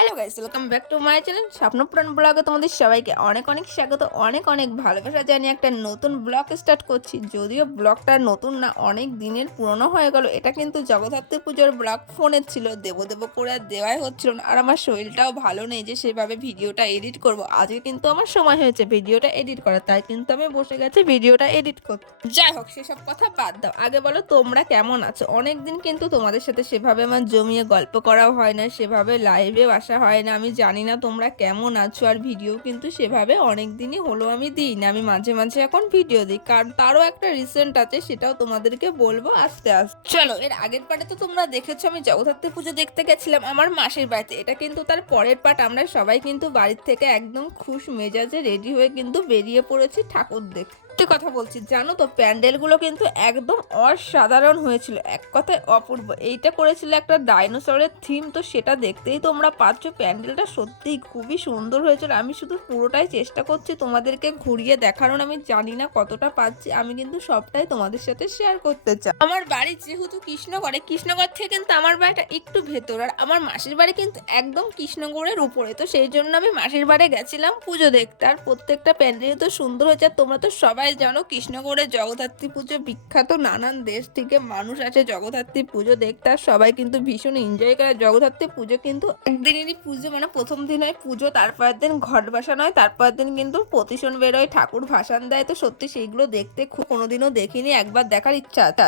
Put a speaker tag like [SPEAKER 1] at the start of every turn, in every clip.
[SPEAKER 1] Hello guys welcome back to my channel Swapnapuran ব্লগে তোমাদের সবাইকে অনেক অনেক স্বাগত, অনেক অনেক ভালোবাসা জানিয়ে একটা নতুন ব্লগ স্টার্ট করছি। যদিও ব্লগটা নতুন না, অনেক দিনের পুরনো হয়ে গেল, এটা কিন্তু জগদ্ধাত্রী পুজোর ব্লগ ফোনের ছিল, দেবো দেবো করে দেওয়াই হচ্ছিল না। আর আমার শরীরটাও ভালো নেই যে সেভাবে ভিডিওটা এডিট করব। আজকে কিন্তু আমার সময় হয়েছে ভিডিওটা এডিট করার, তাই কিন্তু আমি বসে গেছি ভিডিওটা এডিট করতে। যাই হোক, সেসব কথা বাদ দাও। আগে বলো, তোমরা কেমন আছো? অনেক দিন কিন্তু তোমাদের সাথে সেভাবে আমার জমিয়ে গল্প করাও হয় না, সেভাবে লাইভেও আসা হয় না। আমি জানি না তোমরা কেমন আছো আর ভিডিও কিন্তু সেভাবে অনেক দিনই হলো আমি দিই না। আমি মাঝে মাঝে এখন ভিডিও দিই। কারণ তারও একটা রিসেন্ট আছে, সেটাও তোমাদেরকে বলব আস্তে আস্তে। চলো, এর আগের পার্টে তো তোমরা দেখেছ, আমি জগদ্ধাত্রী পুজো দেখতে গেছিলাম আমার মাসির বাড়িতে। এটা কিন্তু তার পরের পার্ট আমরা সবাই কিন্তু বাড়ির থেকে একদম খুশ মেজাজে রেডি হয়ে কিন্তু বেরিয়ে পড়েছি ঠাকুর দেখতে। সত্যি কথা বলছি, জানো তো, প্যান্ডেলগুলো কিন্তু একদম অসাধারণ হয়েছিল, এক কথায় অপূর্ব। এইটা করেছিল একটা ডাইনোসরের থিম, তো সেটা দেখতেই তোমরা পাচ্ছ, প্যান্ডেলটা সত্যিই খুবই সুন্দর হয়েছিল। আমি শুধু পুরোটাই চেষ্টা করছি তোমাদেরকে ঘুরিয়ে দেখানোর, আমি জানি না কতটা পাচ্ছি, আমি কিন্তু সবটাই তোমাদের সাথে শেয়ার করতে চাই। আমার বাড়ি যেহেতু কৃষ্ণগড়ে, কৃষ্ণগড় থেকে কিন্তু আমার বাড়িটা একটু ভেতর, আর আমার মাসির বাড়ি কিন্তু একদম কৃষ্ণগড়ের উপরে, তো সেই জন্য আমি মাসির বাড়ি গেছিলাম পুজো দেখতে। আর প্রত্যেকটা প্যান্ডেল তো সুন্দর হয়েছে, আর তোমরা তো সবাই জানো কৃষ্ণগড়ে জগদ্ধাত্রী পুজো। বিখ্যাত নানান দেশ থেকে মানুষ আসে জগদ্ধাত্রী পুজো দেখতে। আর সবাই কিন্তু ভীষণ এনজয় করে। জগদ্ধাত্রী পুজো কিন্তু একদিনেরই পুজো। মানে প্রথম দিন হয় পুজো, তারপরের দিন ঘট ভাসান হয়, তারপরের দিন কিন্তু প্রতিশন বেরোয়, ঠাকুর ভাসান দেয়। তো সত্যি সেইগুলো দেখতে খুব কোনোদিনও দেখিনি, একবার দেখার ইচ্ছা আছে।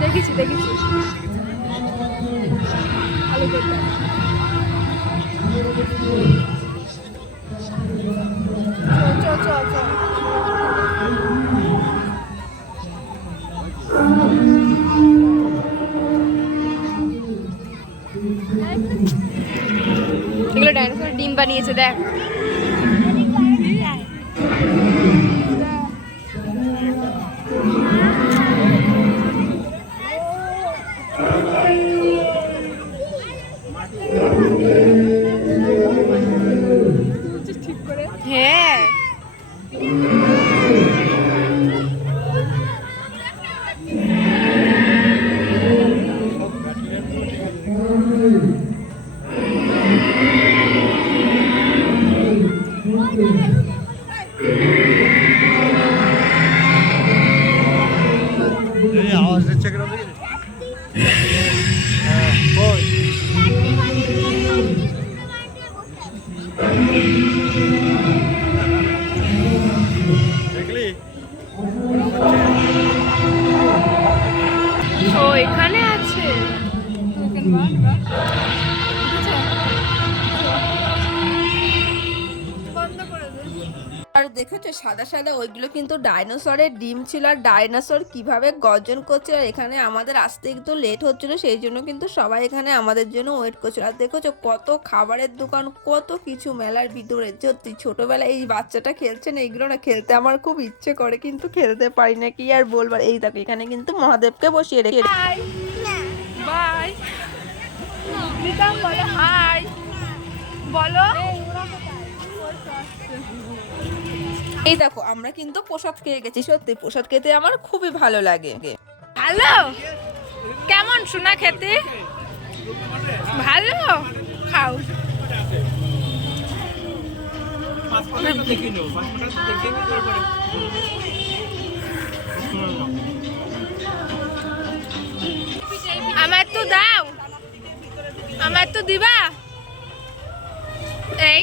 [SPEAKER 2] দেখেছি দেখেছি। এগুলো ডাইনোসর ডিম বানিয়েছে দেখ।
[SPEAKER 1] সাদা সাদা ওইগুলো কিন্তু ডাইনোসরের ডিম ছিল আর ডাইনোসর কীভাবে গর্জন করছিল আর এখানে আমাদের আসতে একটু লেট হচ্ছিল সেই জন্য কিন্তু সবাই এখানে আমাদের জন্য ওয়েট করছিল। আর দেখেছ কত খাবারের দোকান কত কিছু মেলার ভিতরে। সত্যি ছোটবেলায় এই বাচ্চাটা খেলছে না এইগুলো না খেলতে আমার খুব ইচ্ছে করে কিন্তু খেলতে পারি না কি আর বলবার এই দেখো এখানে কিন্তু মহাদেবকে বসিয়ে রেখে
[SPEAKER 2] বাই বাই বলো হাই বলো।
[SPEAKER 1] এই দেখো, আমরা কিন্তু প্রসাদ খেয়ে গেছি, সত্যি, প্রসাদ খেতে আমার খুবই ভালো লাগে।
[SPEAKER 2] ভালো? কেমন শোনা খেতে? ভালো? খাও। আমার তো দাও। আমার তো দিবা? এই।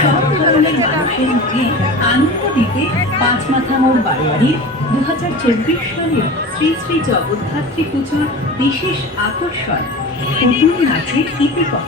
[SPEAKER 2] সব ধরনের
[SPEAKER 3] মানুষের মুখে পাঁচ মাথা মোড় বাড়িয়ারির দু হাজার চব্বিশ সালের শ্রী শ্রী জগদ্ধাত্রী পুজোর বিশেষ আকর্ষণ পুতুল নাচের ইতিকথা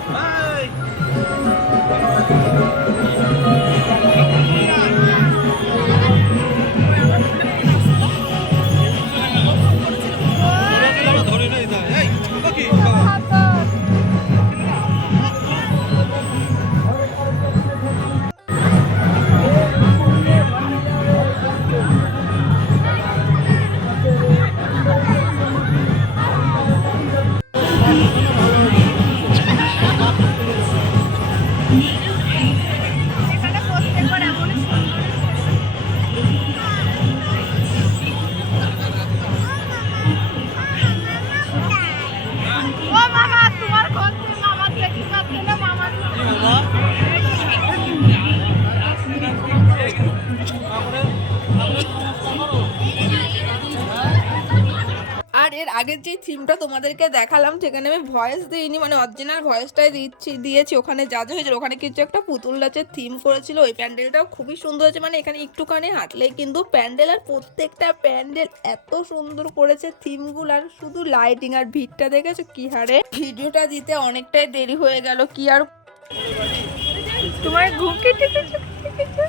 [SPEAKER 1] আগের যে থিমটা তোমাদেরকে দেখালাম সেখানে আমি ভয়েস দিইনি মানে অরিজিনাল ভয়েসটাই দিচ্ছি দিয়েছি ওখানে যা যা হয়েছিল। ওখানে কিছু একটা পুতুল নাচের থিম করেছিল ওই প্যান্ডেলটাও খুবই সুন্দর হয়েছে মানে এখানে একটুখানি হাঁটলেই কিন্তু প্যান্ডেল আর প্রত্যেকটা প্যান্ডেল এত সুন্দর করেছে থিমগুলো আর শুধু লাইটিং আর ভিড়টা দেখেছ? কি হারে! ভিডিওটা দিতে অনেকটাই দেরি হয়ে গেল কি আর তোমার ঘুম কেটে কেটে কেটে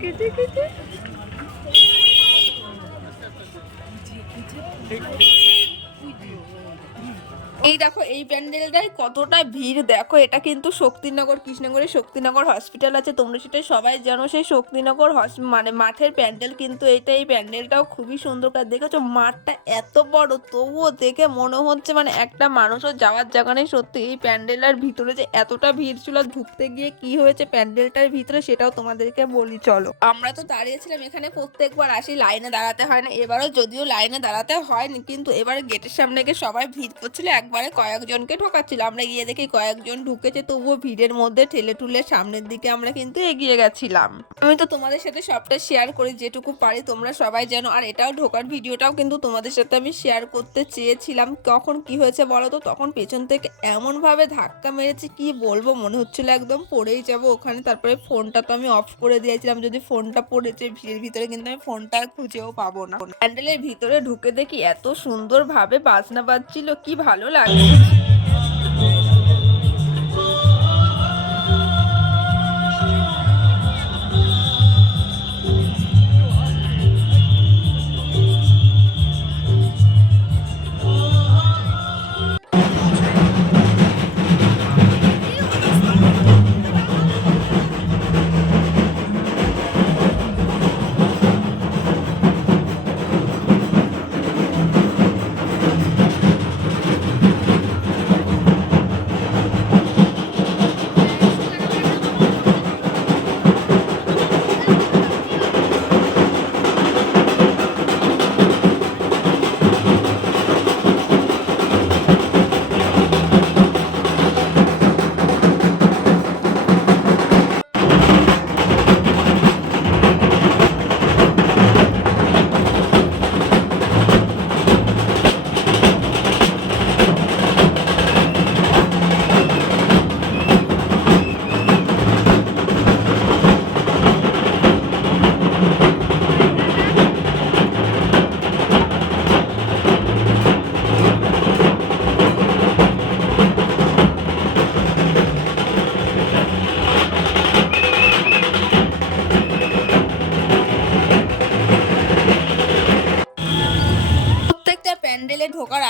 [SPEAKER 1] কেটে কেটে কেটে এই দেখো, এই প্যান্ডেলটায় কতটা ভিড়, দেখো, এটা কিন্তু শক্তিনগর কৃষ্ণনগরের শক্তিনগর হসপিটাল আছে। তোমরা সেটা সবাই জানো, সেই শক্তিনগর হস মানে মাঠের প্যান্ডেল কিন্তু এটা, এই প্যান্ডেলটাও খুবই সুন্দর। করে দেখেছ, মাঠটা এত বড়, তবুও দেখে মনে হচ্ছে মানে একটা মানুষও যাওয়ার জায়গা নেই। সত্যি, এই প্যান্ডেলের ভিতরে যে এতটা ভিড় ছিল ঢুকতে গিয়ে কি হয়েছে প্যান্ডেলটার ভিতরে, সেটাও তোমাদেরকে বলি, চলো। আমরা তো দাঁড়িয়েছিলাম এখানে প্রত্যেকবার আসি, লাইনে দাঁড়াতে হয় না। এবারও যদিও লাইনে দাঁড়াতে হয়নি, কিন্তু এবার গেটের সামনে গিয়ে সবাই ভিড় করছিল একবারে কয়েকজনকে ঢোকাচ্ছিল আমরা গিয়ে দেখি কয়েকজন ঢুকেছে, তবুও ভিড়ের মধ্যে ঠেলে ঠুলে সামনের দিকে আমরা কিন্তু এগিয়ে গেছিলাম। আমি তো তোমাদের সাথে সবটা শেয়ার করি, যেটুকু পারি তোমরা সবাই জানো। আর এটাও ঢোকার ভিডিওটাও কিন্তু তোমাদের সাথে আমি শেয়ার করতে চেয়েছিলাম। কখন কি হয়েছে বলো তো? তখন পেছন থেকে এমন ভাবে ধাক্কা মেরেছে, কি বলব? মনে হচ্ছিল একদম পড়েই যাব ওখানে। তারপরে ফোনটা তো আমি অফ করে দিয়েছিলাম। যদি ফোনটা পড়েছে, ভিড়ের ভিতরে কিন্তু আমি ফোনটা খুঁজেও পাবো না। প্যান্ডেলের ভিতরে ঢুকে দেখি এত সুন্দর ভাবে বাজনা বাজছিল, কি ভালো লাগছে প্রত্যেকটা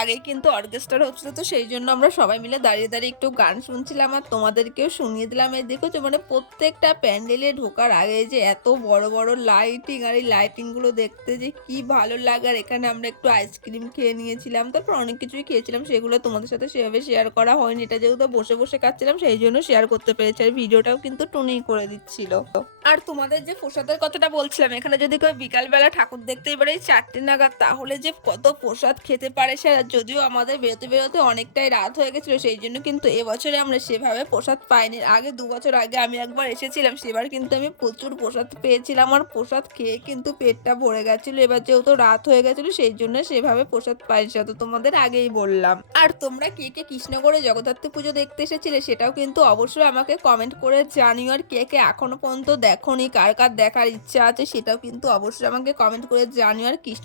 [SPEAKER 1] আগে কিন্তু অর্কেস্ট্রা হচ্ছিল, তো সেই জন্য আমরা সবাই মিলে দাঁড়িয়ে দাঁড়িয়ে একটু গান শুনছিলাম আর তোমাদেরকেও শুনিয়ে দিলাম। এই দেখো দেখেছ মানে প্রত্যেকটা প্যান্ডেলে ঢোকার আগে যে এত বড় বড় লাইটিং আর এই লাইটিংগুলো দেখতে যে কি ভালো লাগে। আর এখানে আমরা একটু আইসক্রিম খেয়ে নিয়েছিলাম, তারপর অনেক কিছুই খেয়েছিলাম, সেগুলো তোমাদের সাথে সেভাবে শেয়ার করা হয়নি। এটা যেহেতু বসে বসে খাচ্ছিলাম, সেই জন্য শেয়ার করতে পেরেছি আর ভিডিওটাও কিন্তু টুনেই করে দিচ্ছিল। আর তোমাদের যে প্রসাদের কথাটা বলছিলাম, এখানে যদি কেউ বিকালবেলা ঠাকুর দেখতে এবারে চারটে নাগাদ, তাহলে যে কত প্রসাদ খেতে পারে সে যদিও আমাদের বেরোতে বেরোতে অনেকটাই রাত হয়ে গেছিল, সেই জন্য কিন্তু এবছরে আমরা সেভাবে প্রসাদ পাইনি। আগে দু বছর আগে আমি একবার এসেছিলাম, সেবার কিন্তু আমি প্রচুর প্রসাদ পেয়েছিলাম আর প্রসাদ খেয়ে কিন্তু পেটটা ভরে গেছিল। এবার যেহেতু রাত হয়ে গেছিল, সেই জন্য সেভাবে প্রসাদ পাইনি, সেটা তো তোমাদের আগেই বললাম। আর তোমরা কে কে কৃষ্ণগড়ে জগদ্ধাত্রী পুজো দেখতে এসেছিলে সেটাও কিন্তু অবশ্যই আমাকে কমেন্ট করে জানিও। আর কে কে এখনও পর্যন্ত দেখোনি, কার কার দেখার ইচ্ছা আছে সেটাও কিন্তু অবশ্যই আমাকে কমেন্ট করে জানিও। আর কৃষ্ণ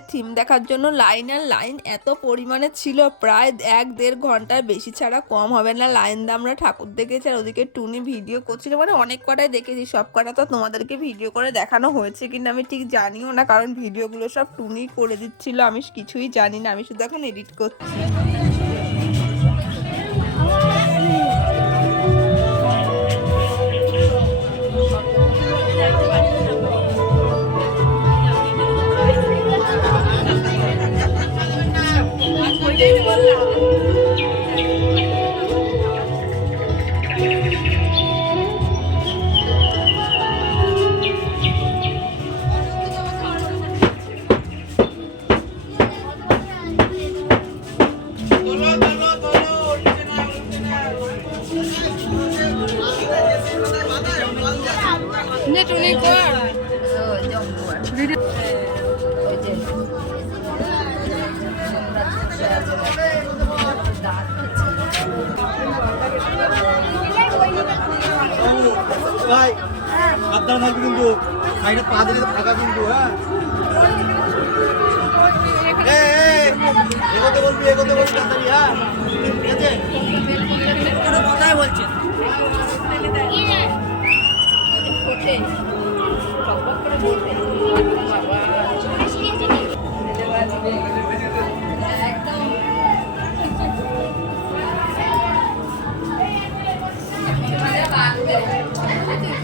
[SPEAKER 1] থিম দেখার জন্য লাইন আর লাইন এত পরিমাণে ছিল, প্রায় এক দেড় ঘণ্টার বেশি ছাড়া কম হবে না। লাইন দিয়ে আমরা ঠাকুর দেখেছি আর ওদিকে টুনি ভিডিও করছিল। মানে অনেক কটাই দেখেছি, সব কটা তো তোমাদেরকে ভিডিও করে দেখানো হয়েছে কিন্তু আমি ঠিক জানিও না, কারণ ভিডিওগুলো সব টুনি করে দিচ্ছিল, আমি কিছুই জানি না, আমি শুধু এখন এডিট করছি।
[SPEAKER 4] সাবধানে থাকবি কিন্তু। সাইডে পা দিলে ফাঁকা কিন্তু হ্যাঁ। এগোতে বলবি এগোতে বলবি তাড়াতাড়ি হ্যাঁ। ঠিক আছে কোথায় বলছে
[SPEAKER 1] তোমাদের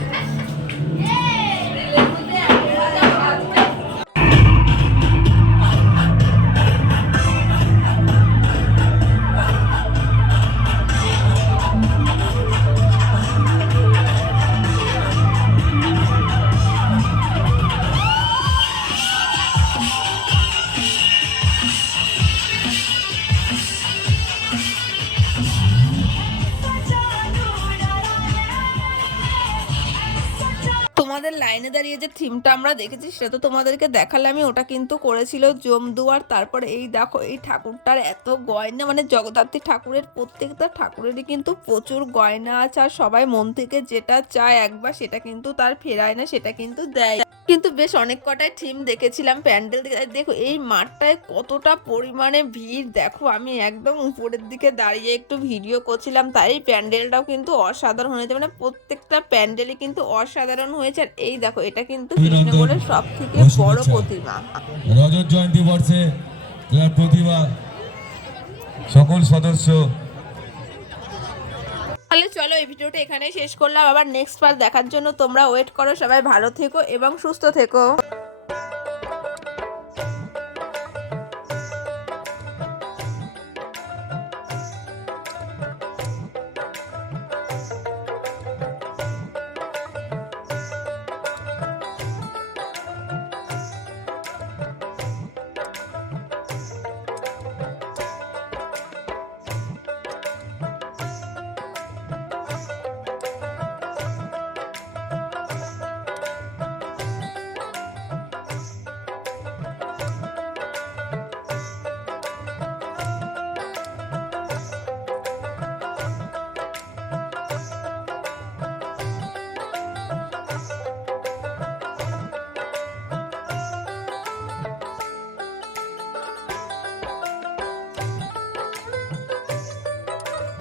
[SPEAKER 1] আমরা দেখেছি সেটা তো তোমাদেরকে দেখালামই ওটা কিন্তু করেছিল জমদুয়ার তারপরে এই দেখো, এই ঠাকুরটার এত গয়না মানে জগদ্ধাত্রী ঠাকুরের প্রত্যেকটা ঠাকুরেরই কিন্তু প্রচুর গয়না আছে। আর সবাই মন থেকে যেটা চায় একবার সেটা কিন্তু তার ফেরায় না, সেটা কিন্তু দেয়। কিন্তু বেশ অনেক কটাই থিম দেখেছিলাম প্যান্ডেল দেখে এই মাঠটায় কতটা পরিমাণে ভিড় দেখো আমি একদম উপরের দিকে দাঁড়িয়ে একটু ভিডিও করছিলাম তাই এই প্যান্ডেলটাও কিন্তু অসাধারণ হয়েছে মানে প্রত্যেকটা প্যান্ডেলই কিন্তু অসাধারণ হয়েছে আর এই দেখো এটা কিন্তু কৃষ্ণগড়ের সব থেকে বড় প্রতিমা।
[SPEAKER 5] রজত জয়ন্তী বর্ষে প্রতিভা সকল সদস্য
[SPEAKER 1] তাহলে চলো এই ভিডিওটা এখানে শেষ করলাম। আবার নেক্সট বার দেখার জন্য তোমরা ওয়েট করো। সবাই ভালো থেকো এবং সুস্থ থেকো।